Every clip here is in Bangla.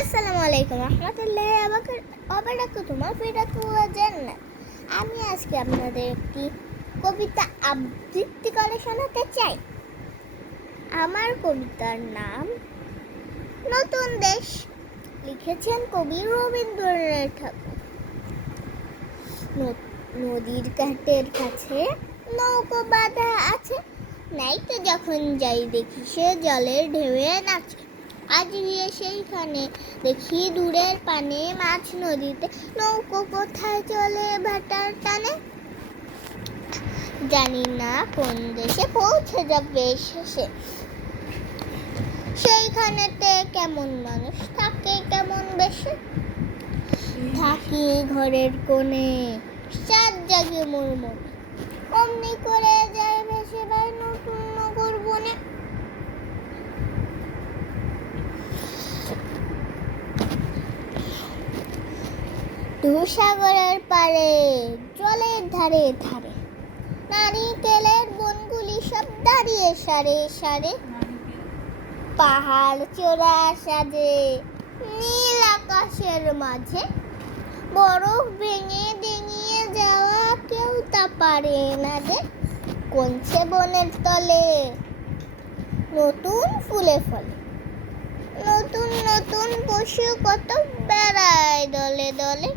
আসসালামু আলাইকুম রহমতুল্লাহি ওয়া জান্নাত। আমি আজকে আপনাদের একটি কবিতা আবৃত্তি করে শোনাতে চাই। আমার কবিতার নাম নতুন দেশ। লিখেছেন কবি রবীন্দ্রনাথ ঠাকুর। নদীর ঘাটের কাছে নৌকো বাঁধা আছে, নাইতে যখন যাই দেখি সে জলের ঢেউয়ে নাচে। আজ গিয়ে সেইখানে দেখি দূরের পানে মাছ নদীতে, নৌকো কোথায় চলে ভাটার টানে। জানি না কোন দেশে পৌঁছে যাবে শেষে, সেইখানেতে কেমন মানুষ থাকে কেমন বেশে। থাকি ঘরের কোণে চাঁদ জাগে মোর মনে, অমনি করে যায় ভেসে বেড়ায় নতুন নগর বনে। সাগরের পাড়ে জলের ধারে ধারে নারিকেলের বনগুলি সব দাঁড়িয়ে সারে সারে। পাহাড় চূড়া সাজে নীল আকাশের মাঝে, বরফ ভেঙে ডিঙিয়ে যাওয়া কেউ তা পারে না যে। কোনছে বনের তলে নতুন ফুলে ফলে, নতুন নতুন পশু কত বেড়ায় দলে দলে।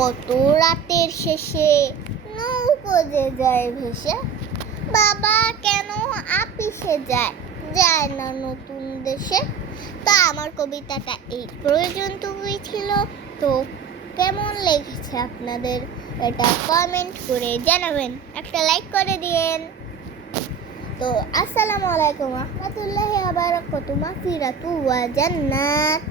কত রাতের শেষে নৌকো যে যায় ভেসে, বাবা কেন আপিসে যায় যায় না নতুন দেশে। তা আমার কবিতাটা এই পর্যন্তই ছিল। তো কেমন লেগেছে আপনাদের এটা কমেন্ট করে জানাবেন, একটা লাইক করে দিয়েন। তো আসসালামু আলাইকুম রহমতুল্লাহি ওয়া জান্নাত।